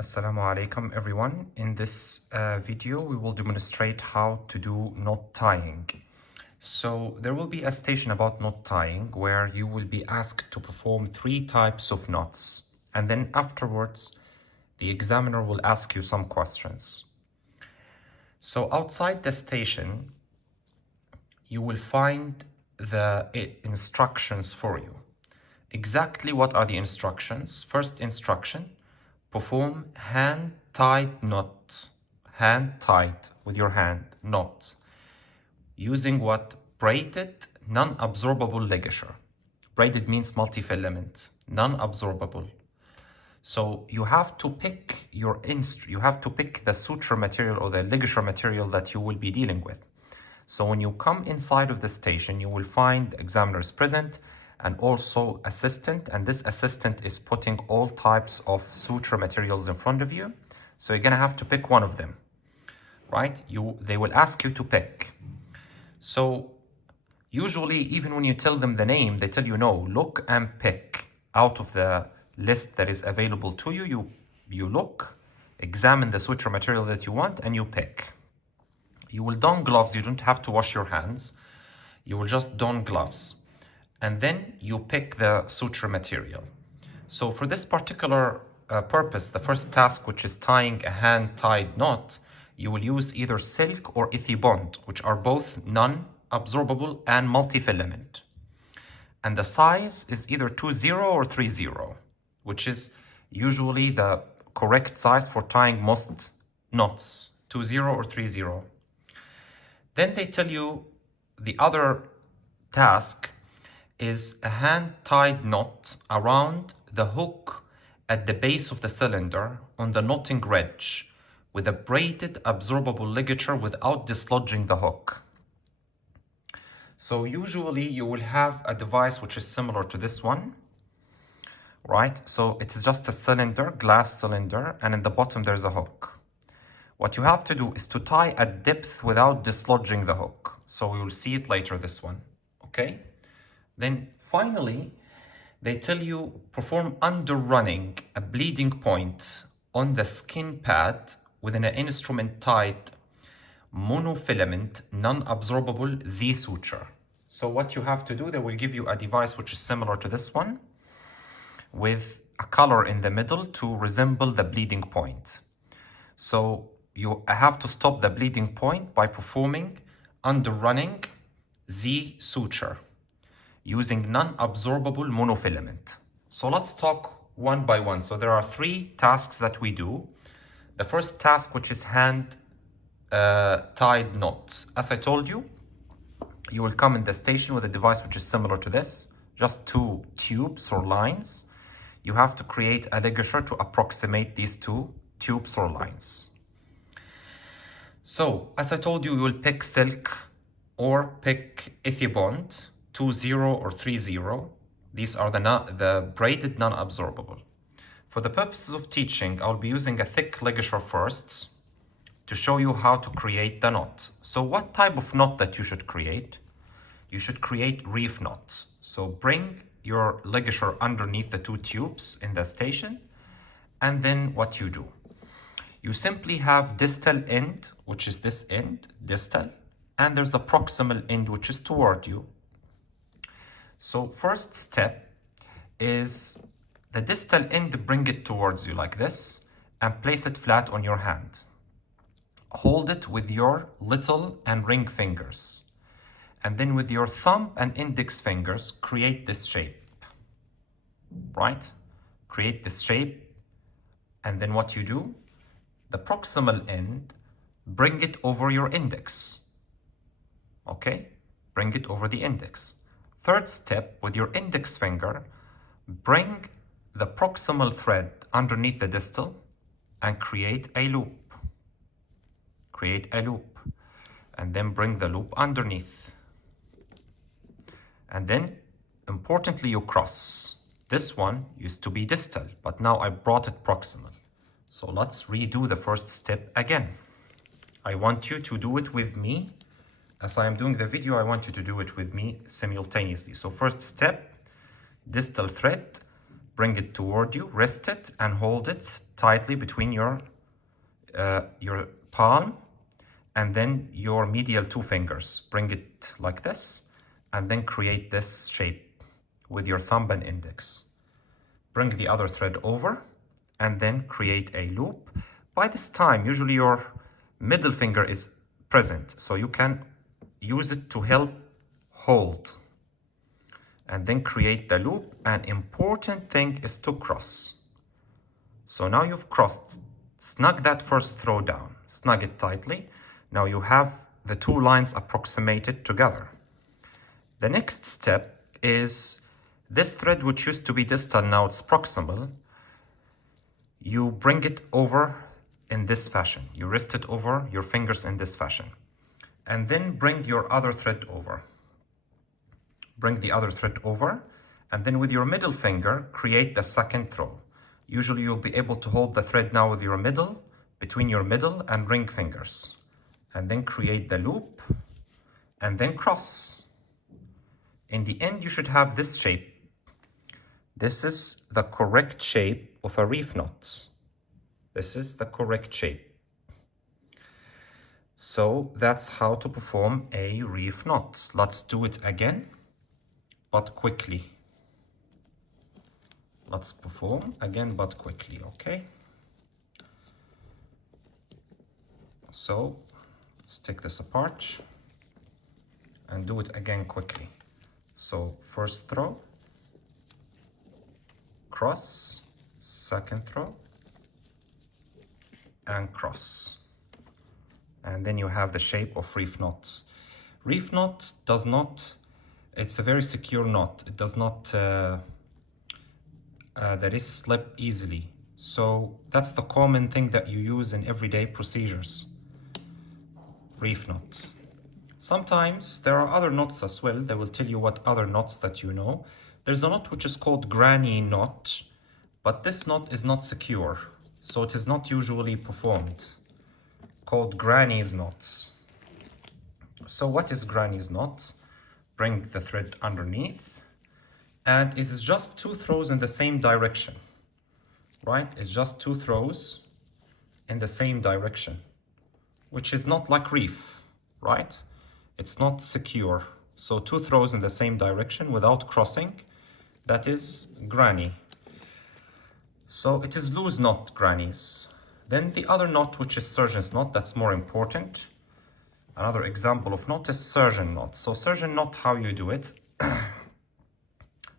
Assalamu alaikum everyone. In this video we will demonstrate how to do knot tying. So there will be a station about knot tying where you will be asked to perform 3 types of knots, and then afterwards the examiner will ask you some questions. So outside the station you will find the instructions for you. Exactly what are the instructions? First instruction: perform hand-tied knot, hand-tied with your hand, knot, using what? Braided non-absorbable ligature. Braided means multi-filament, non-absorbable. So you have to pick the suture material or the ligature material that you will be dealing with. So when you come inside of the station, you will find examiners present and also assistant, and this assistant is putting all types of suture materials in front of you. So you're gonna have to pick one of them, right? They will ask you to pick. So usually, even when you tell them the name, they tell you no, look and pick out of the list that is available to you. You look, examine the suture material that you want, and you pick. You will don gloves. You don't have to wash your hands. You will just don gloves. And then you pick the suture material. So for this particular purpose, the first task, which is tying a hand-tied knot, you will use either silk or ethibond, which are both non-absorbable and multi-filament. And the size is either 2-0 or 3-0, which is usually the correct size for tying most knots, 2-0 or 3-0. Then they tell you the other task is a hand-tied knot around the hook at the base of the cylinder on the knotting ridge with a braided absorbable ligature without dislodging the hook. So usually you will have a device which is similar to this one, right? So it is just a cylinder, glass cylinder, and in the bottom there's a hook. What you have to do is to tie at depth without dislodging the hook. So we will see it later, this one, okay? Then finally, they tell you perform underrunning a bleeding point on the skin pad within an instrument-tied monofilament non-absorbable Z suture. So what you have to do, they will give you a device which is similar to this one with a color in the middle to resemble the bleeding point. So you have to stop the bleeding point by performing underrunning Z suture using non-absorbable monofilament. So let's talk one by one. So there are 3 tasks that we do. The first task, which is hand tied knot. As I told you, you will come in the station with a device which is similar to this, just 2 tubes or lines. You have to create a ligature to approximate these 2 tubes or lines. So as I told you, you will pick silk or pick ethibond, 2-0 or 3-0. These are the braided non-absorbable. For the purposes of teaching, I'll be using a thick ligature first to show you how to create the knot. So what type of knot that you should create? You should create reef knots. So bring your ligature underneath the 2 tubes in the station, and then what you do? You simply have distal end, which is this end, distal, and there's a proximal end, which is toward you. So first step is the distal end, bring it towards you like this and place it flat on your hand. Hold it with your little and ring fingers. And then with your thumb and index fingers, create this shape, right? Create this shape. And then what you do, the proximal end, bring it over your index. Okay? Bring it over the index. Third step, with your index finger, bring the proximal thread underneath the distal and create a loop. Create a loop. And then bring the loop underneath. And then, importantly, you cross. This one used to be distal, but now I brought it proximal. So let's redo the first step again. I want you to do it with me. As I am doing the video, I want you to do it with me simultaneously. So first step, distal thread, bring it toward you, rest it, and hold it tightly between your palm and then your medial two fingers. Bring it like this, and then create this shape with your thumb and index. Bring the other thread over, and then create a loop. By this time, usually your middle finger is present, so you can use it to help hold. And then create the loop. An important thing is to cross. So now you've crossed. Snug that first throw down. Snug it tightly. Now you have the two lines approximated together. The next step is this thread, which used to be distal, now it's proximal. You bring it over in this fashion. You rest it over your fingers in this fashion. And then bring your other thread over. Bring the other thread over, and then with your middle finger, create the second throw. Usually you'll be able to hold the thread now with your middle, between your middle and ring fingers. And then create the loop, and then cross. In the end, you should have this shape. This is the correct shape of a reef knot. This is the correct shape. So that's how to perform a reef knot. Let's do it again, but quickly. Let's perform again, but quickly, okay? So let's take this apart and do it again quickly. So first throw, cross, second throw, and cross. And then you have the shape of reef knots. Reef knot does not, it's a very secure knot. It does not, that is slip easily. So that's the common thing that you use in everyday procedures. Reef knot. Sometimes there are other knots as well. They will tell you what other knots that you know. There's a knot which is called granny knot, but this knot is not secure, so it is not usually performed. Called granny's knots. So what is granny's knot? Bring the thread underneath, and it is just two throws in the same direction, right? It's just two throws in the same direction, which is not like reef, right? It's not secure. So two throws in the same direction without crossing, that is granny. So it is loose knot, grannies. Then the other knot, which is surgeon's knot, that's more important. Another example of knot is surgeon knot. So surgeon knot, how you do it?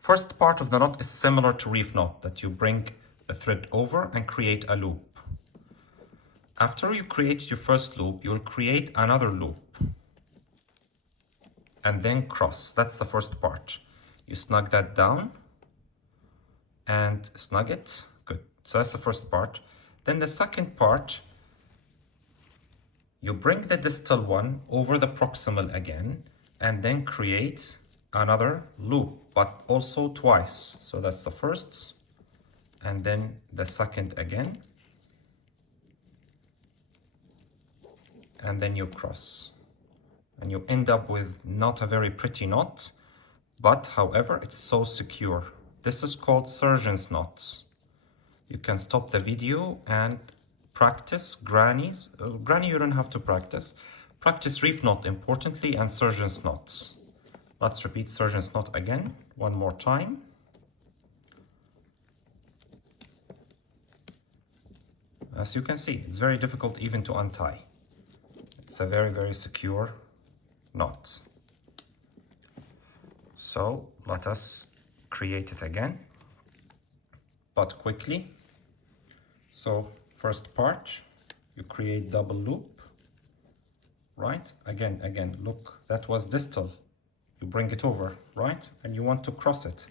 First part of the knot is similar to reef knot, that you bring the thread over and create a loop. After you create your first loop, you'll create another loop. And then cross. That's the first part. You snug that down and snug it. Good. So that's the first part. Then the second part, you bring the distal one over the proximal again, and then create another loop, but also twice. So that's the first, and then the second again, and then you cross. And you end up with not a very pretty knot, but however, it's so secure. This is called surgeon's knots. You can stop the video and practice grannies. Granny, you don't have to practice. Practice reef knot importantly, and surgeon's knots. Let's repeat surgeon's knot again, one more time. As you can see, it's very difficult even to untie. It's a very, very secure knot. So let us create it again, but quickly. So first part, you create double loop, right? Again, look, that was distal. You bring it over, right? And you want to cross it.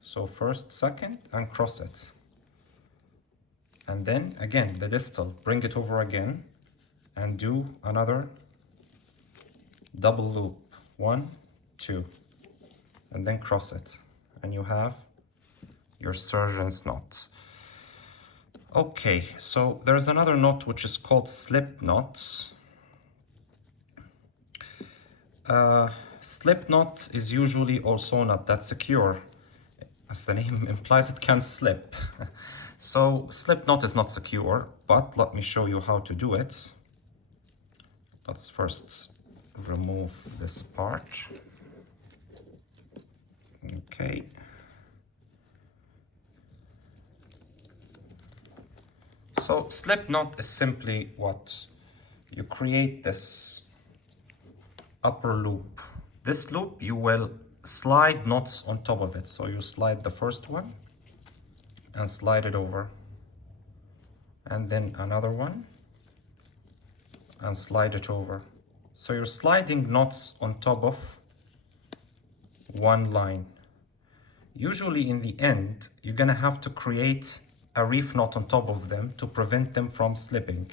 So first, second, and cross it. And then again, the distal, bring it over again and do another double loop, 1, 2, and then cross it, and you have your surgeon's knot. Okay, so there's another knot which is called slip knots. Slip knot is usually also not that secure. as the name implies, it can slip. So slip knot is not secure, but let me show you how to do it. Let's first remove this part. Okay. So slip knot is simply what? You create this upper loop. This loop, you will slide knots on top of it. So you slide the first one and slide it over. And then another one and slide it over. So you're sliding knots on top of one line. Usually in the end, you're gonna have to create a reef knot on top of them to prevent them from slipping.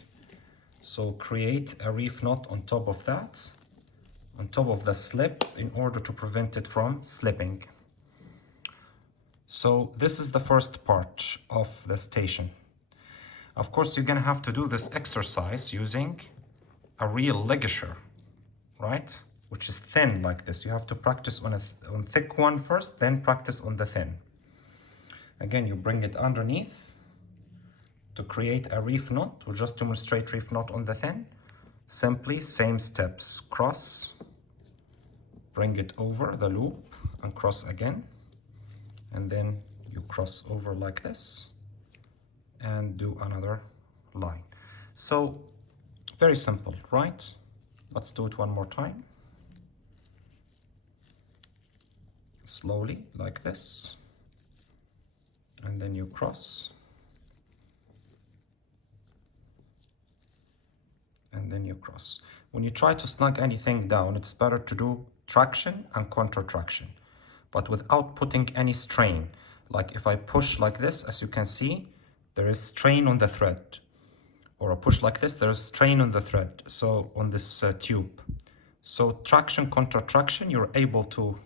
So create a reef knot on top of that, on top of the slip, in order to prevent it from slipping. So this is the first part of the station. Of course, you're gonna have to do this exercise using a real ligature, right? Which is thin like this. You have to practice on a thick one first, then practice on the thin. Again, you bring it underneath to create a reef knot. We'll just demonstrate reef knot on the thin. Simply same steps, cross, bring it over the loop and cross again. And then you cross over like this and do another line. So very simple, right? Let's do it one more time. Slowly, like this. And then you cross. And then you cross. When you try to snug anything down, it's better to do traction and counter-traction, but without putting any strain. Like if I push like this, as you can see, there is strain on the thread. Or a push like this, there is strain on the thread, so on this tube. So traction, counter-traction, you're able to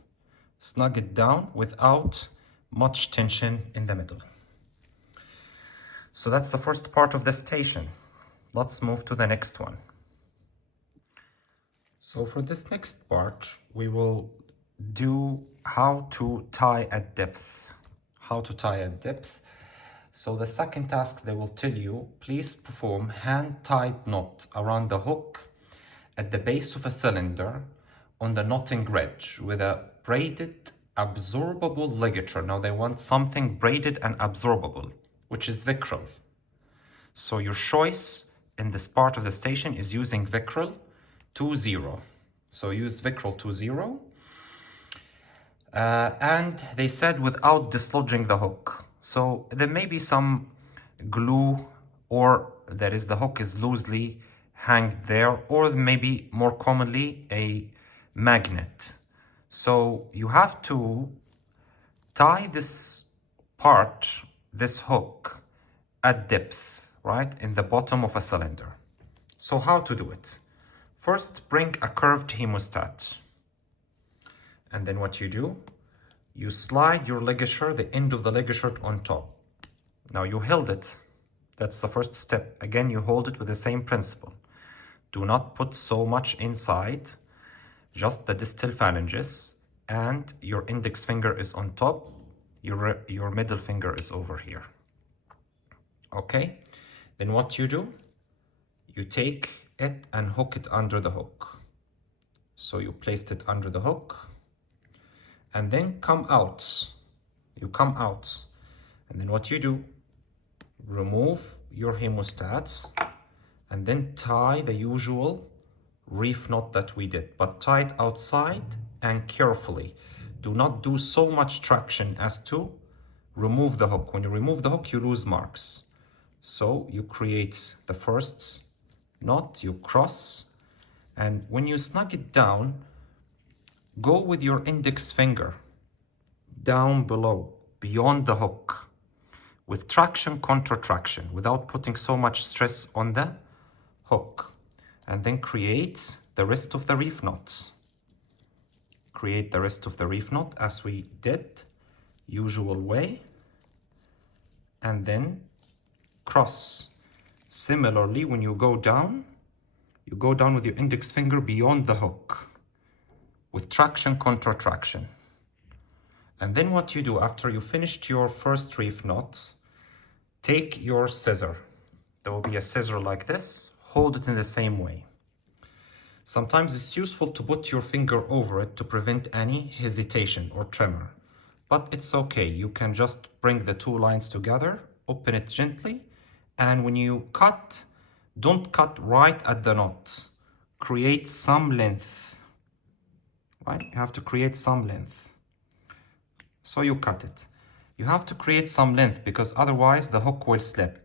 snug it down without much tension in the middle. So that's the first part of the station. Let's move to the next one. So for this next part, we will do how to tie at depth. How to tie at depth. So the second task, they will tell you, please perform hand-tied knot around the hook at the base of a cylinder on the knotting ridge with a braided absorbable ligature. Now they want something braided and absorbable, which is Vicryl. So your choice in this part of the station is using Vicryl 2.0. So use Vicryl 2.0. And they said without dislodging the hook. So there may be some glue, or that is the hook is loosely hanged there, or maybe more commonly a magnet. So you have to tie this part, this hook, at depth, right, in the bottom of a cylinder. So how to do it? First, bring a curved hemostat. And then what you do, you slide your ligature, the end of the ligature on top. Now you held it. That's the first step. Again, you hold it with the same principle. Do not put so much inside, just the distal phalanges, and your index finger is on top, your middle finger is over here. Okay, then what you do, you take it and hook it under the hook. So you placed it under the hook, and then come out. You come out, and then what you do, remove your hemostats, and then tie the usual reef knot that we did, but tie it outside and carefully. Do not do so much traction as to remove the hook. When you remove the hook, you lose marks. So you create the first knot, you cross, and when you snug it down, go with your index finger down below, beyond the hook, with traction, counter-traction, without putting so much stress on the hook. And then create the rest of the reef knots. Create the rest of the reef knot as we did, usual way. And then cross. Similarly, when you go down with your index finger beyond the hook with traction, counter-traction. And then what you do after you finished your first reef knot, take your scissor. There will be a scissor like this, hold it in the same way. Sometimes it's useful to put your finger over it to prevent any hesitation or tremor. But it's okay, you can just bring the two lines together, open it gently, and when you cut, don't cut right at the knot. Create some length, right? You have to create some length. So you cut it. You have to create some length because otherwise the hook will slip.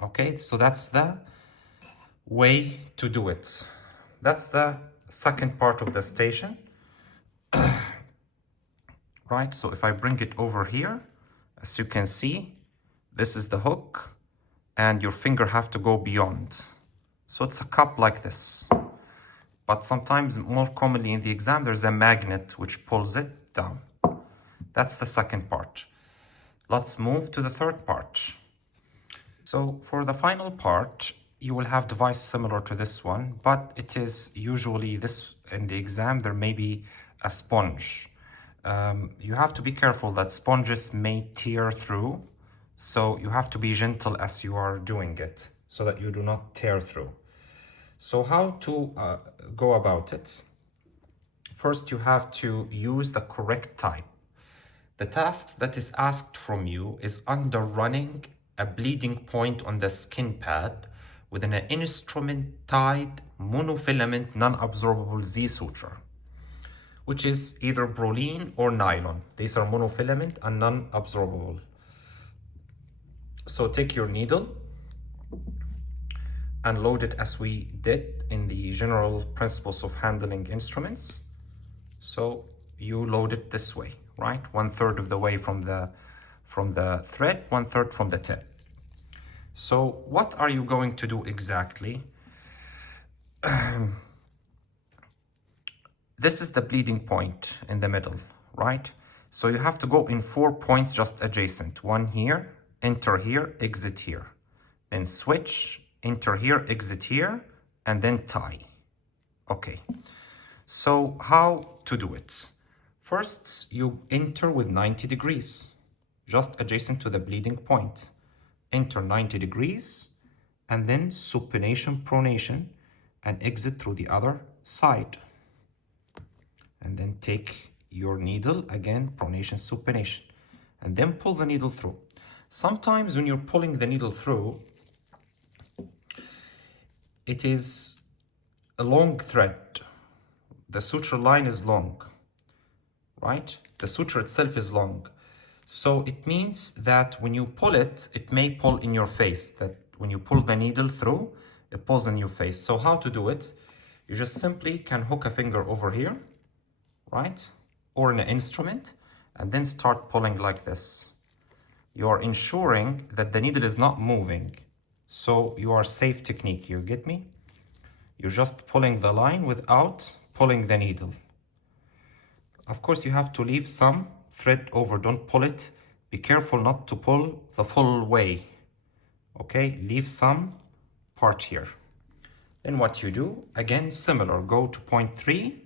Okay, so that's the way to do it. That's the second part of the station. Right, so if I bring it over here, as you can see, this is the hook and your finger have to go beyond. So it's a cup like this. But sometimes, more commonly in the exam, there's a magnet which pulls it down. That's the second part. Let's move to the third part. So for the final part, you will have device similar to this one, but it is usually this in the exam, there may be a sponge. You have to be careful that sponges may tear through, so you have to be gentle as you are doing it so that you do not tear through. So how to go about it? First, you have to use the correct type. The tasks that is asked from you is under running a bleeding point on the skin pad within an instrument-tied monofilament non-absorbable Z suture, which is either Prolene or nylon. These are monofilament and non-absorbable. So take your needle and load it as we did in the general principles of handling instruments. So you load it this way, right? 1/3 of the way from the thread, 1/3 from the tip. So what are you going to do exactly? This is the bleeding point in the middle, right? So you have to go in 4 points just adjacent. One here, enter here, exit here. Then switch, enter here, exit here, and then tie. Okay, so how to do it? First, you enter with 90 degrees, just adjacent to the bleeding point. Enter 90 degrees, and then supination, pronation, and exit through the other side. And then take your needle, again, pronation, supination, and then pull the needle through. Sometimes when you're pulling the needle through, it is a long thread. The suture line is long, right? The suture itself is long. So it means that when you pull it, it may pull in your face. That when you pull the needle through, it pulls in your face. So how to do it? You just simply can hook a finger over here, right? Or in an instrument, and then start pulling like this. You are ensuring that the needle is not moving. So you are safe technique, you get me? You're just pulling the line without pulling the needle. Of course, you have to leave some thread over, don't pull it. Be careful not to pull the full way. Okay, leave some part here. Then what you do, again, similar, go to point 3,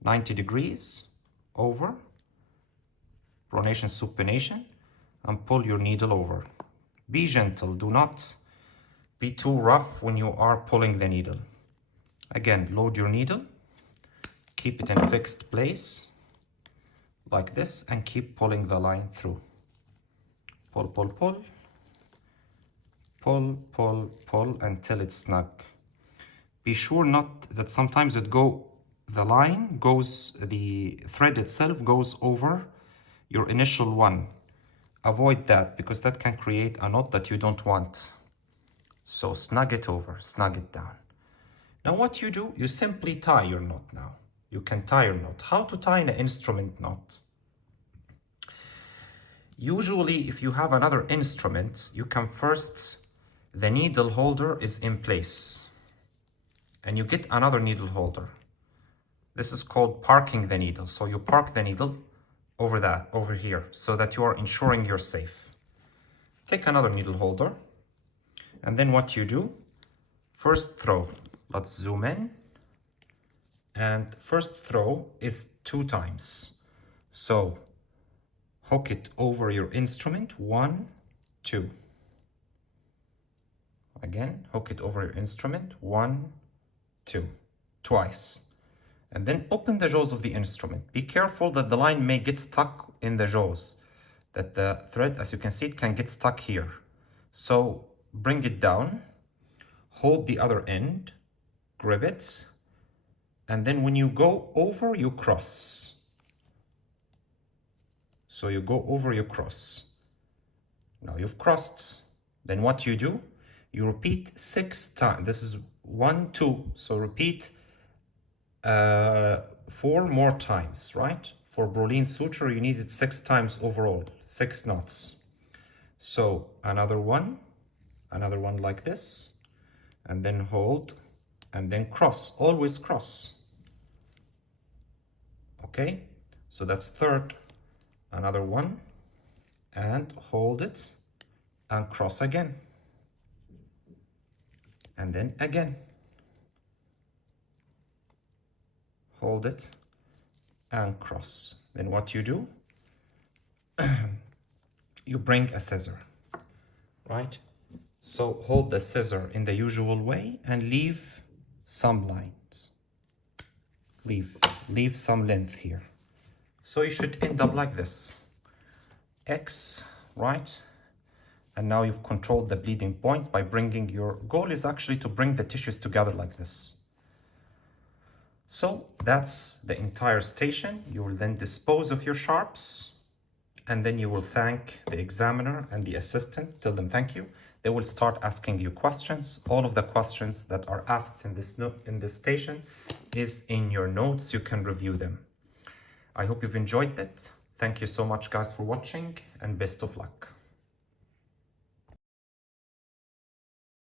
90 degrees, over, pronation, supination, and pull your needle over. Be gentle, do not be too rough when you are pulling the needle. Again, load your needle, keep it in a fixed place, like this, and keep pulling the line through. Pull, pull, pull, pull, pull, pull, until it's snug. Be sure not that sometimes the line goes, the thread itself goes over your initial one. Avoid that, because that can create a knot that you don't want. So snug it over, snug it down. Now what you do, you simply tie your knot now. You can tie your knot. How to tie an instrument knot? Usually, if you have another instrument, you can first, the needle holder is in place. And you get another needle holder. This is called parking the needle. So you park the needle over here, so that you are ensuring you're safe. Take another needle holder, and then what you do, first throw. Let's zoom in. And first throw is 2 times. So hook it over your instrument, 1, 2. Again, hook it over your instrument, 1, 2, twice. And then open the jaws of the instrument. Be careful that the line may get stuck in the jaws, that the thread, as you can see, it can get stuck here. So bring it down, hold the other end, grip it, and then when you go over, you cross. So you go over, you cross. Now you've crossed. Then what you do, you repeat 6 times. This is 1, 2. So repeat 4 more times, right? For Boolean suture, you need it 6 times overall, 6 knots. So another one like this, and then hold, and then cross, always cross. Okay, so that's third, another one, and hold it, and cross again, and then again, hold it, and cross. Then what you do, you bring a scissor, right? So hold the scissor in the usual way and leave some lines. Leave some length here. So you should end up like this. X, right? And now you've controlled the bleeding point by bringing your goal is actually to bring the tissues together like this. So that's the entire station. You will then dispose of your sharps, and then you will thank the examiner and the assistant. Tell them thank you. They will start asking you questions. All of the questions that are asked in this station is in your notes. You can review them. I hope you've enjoyed it. Thank you so much, guys, for watching, and best of luck.